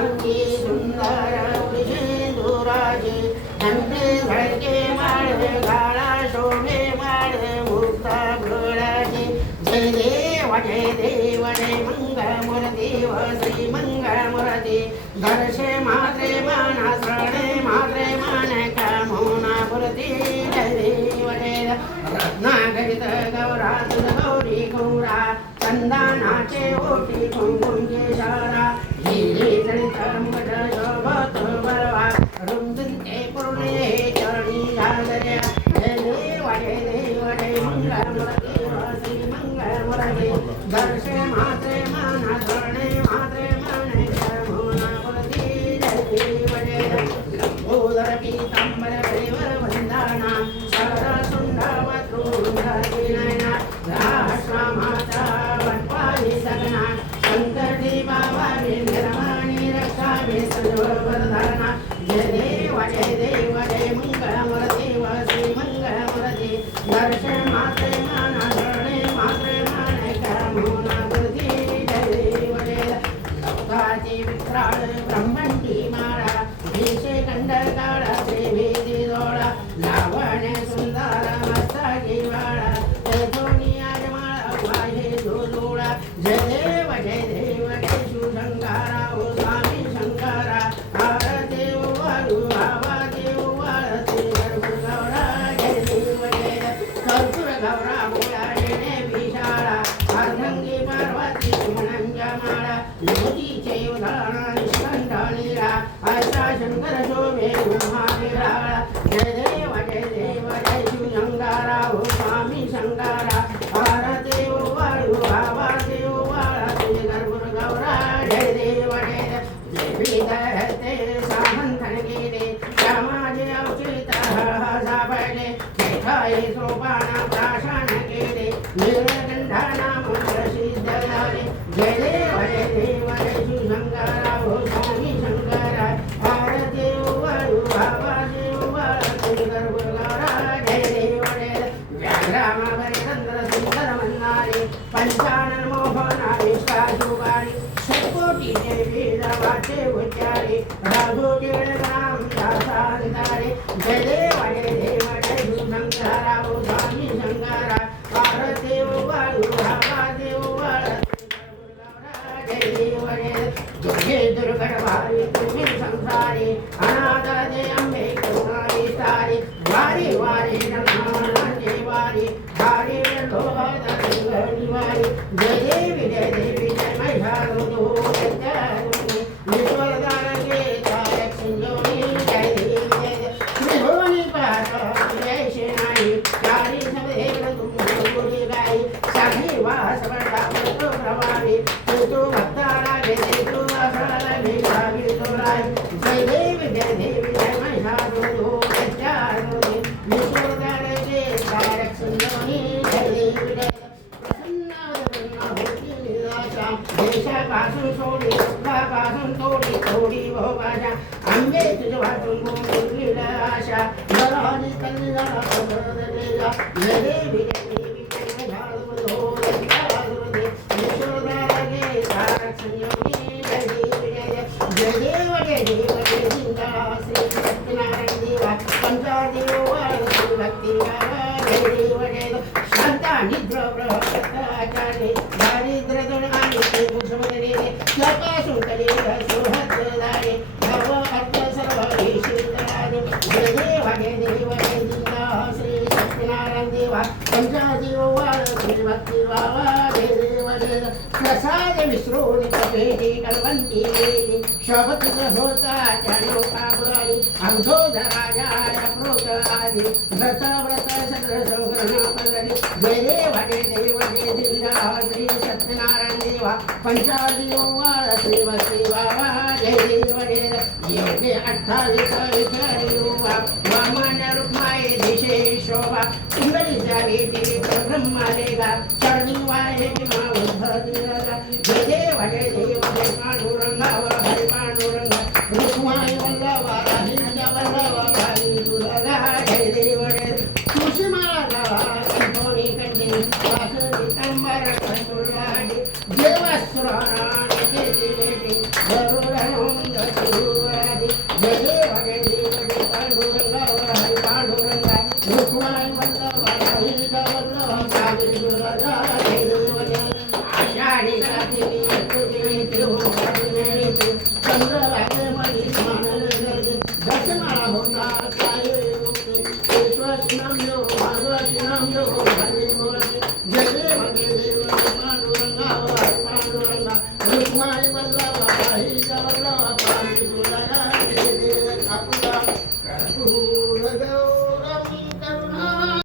अंगी सुंदर वृषेंदुराजे धन्य धडके माळे काळा शोभे माळे मुक्ता गुळाचे जय देव जय मंगळमूर्ती व श्री मंगळमूर्ती दर्शे मात्रे माना श्रणे मात्रे मान कामोना मूर्ती जय देव जय रत्नाकरित गौरा गौरी गौरा चंदनाचे ओटी कुंकुम केशारा हिरे जनित मुकुट शोभत बलवा रुंदते पूर्णे चरणी घालया जय देव जय मंगळमूर्ती व श्री मंगळमूर्ती दर्शे मात्रे माना धरणे मात्रे माने कामोना मूर्ती जय देव जय उदर पीतांबर परिवर वंदना सर सुंदरवत्रुंडविनयना राष्ट्र माता वटपाली सगना शंकरी बाबा निर्माणी रक्षा सर्ववरदाना जय देव जय मंगळमूर्ती व श्री मंगळमूर्ती दर्शन मात्रे माना धरणे मात्रे माने कामोना मूर्ती जय देव जय सौदाची विक्राळ ब्रह्मंडी माळा देशे कंडकाळा श्रीभीती दोळा लावण्य सुंदर मस्तकी वाळा तेथोनी आजमाळा वाहे धुलोळा जय देव जय शिवशंकरा ओ स्वामी शंकरा हर देव वाळू बाबा देव वाळते कर्पूर गौरा जय देव जय कर्पूर गौरा मुळाने विशाळा अर्धंगी पार्वती मनंजा माळा मोतीचे उदाहरण निष्कंठनीरा असा शंकर शोभे महाविराळा जय देव जय शिवशंकरा ओ स्वामी शंकरा हर देव वाळू बाबा देव वाळते कर्पूर गौरा जय देव जय श्रीधरते सामंथन गेले समाजे अवचित सापडले जैठाई सोपाना प्राशन केले नीलकंठाना मंत्र सिद्ध झाले जय देव जय शिवशंकरा ओ स्वामी शंकरा हर देव वाळू बाबा देव वाळते कर्पूर गौरा जय देव जय व्याघ्रामावरी चंद्र सुंदर मन्नारी पंचानन मोहना विश्वाशुभारी शतकोटी देवी वाचे उच्चारी राघोटे राम दासांतारे जय देव जय शिवशंकरा ओ स्वामी शंकरा हर देव वाळू बाबा देव वाळते जय देव जय दुर्गे दुर्गण भारी तुम्ही संसारी अनाथ जय अंबे करुणारी सारी वारी वारी नमनांचे वारी वारी लोहादारी वारी जय देवी जय महिषासुरो जय विश्वदानके तारक संयोगी जय देवी जय त्रिभुवनी पाता जय शेनाई चारी सबदेव तुम गुरी गाई साखी वास बड़ा प्रभावी तू भक्तारा जय तू असला भिखारी तोराई जय देवी जय महिषासुरो जय विश्वदानके तारक संयोगी जय देवी जय देशापासून सोडी सुखापासून थोडी थोडी भोगाशा आंबे तुझ्या वाचून गोकुळी आशा जलहरी कल्याण जय देवी जय देव जय श्री सत्यनारायण देवा पंचादेव श्री भक्ती जय देव जय शांता निद्र ब्रह्मचार्य दारिद्र्य दण आणि कुसुमरे स्वपासून कले सुहद्दारे भव अर्थ सर्व ईश्वराने जय देव श्री सत्यनारायण देवा पंचादेव श्री भक्ती बाबा जय देव जय प्रसाद विश्रोणी कपेटी कल्पंती वेली शोभत होता लोका बुडाली अवधोज राजाय प्रोत आली व्रत व्रत सत्र संग्रह पदरी जय देव श्री सत्यनारायण देवा पंचादेव श्री भक्ती बाबा जय देव योगे 28 विचारी वामन रुक्माई दिशे शोभा इंगली जावी ब्रह्मा लेगा चरणी वाहे मा उद्धती जय देव पांडुरंगा हरि पांडुरंगा रुक्माई वल्लभा राहिंद्र वल्लभा भाई दुर्गा जय देव तुळशी माळा गावा कंठोनी कंठी वासुदेव कंबर कंठुराडी देवासुराना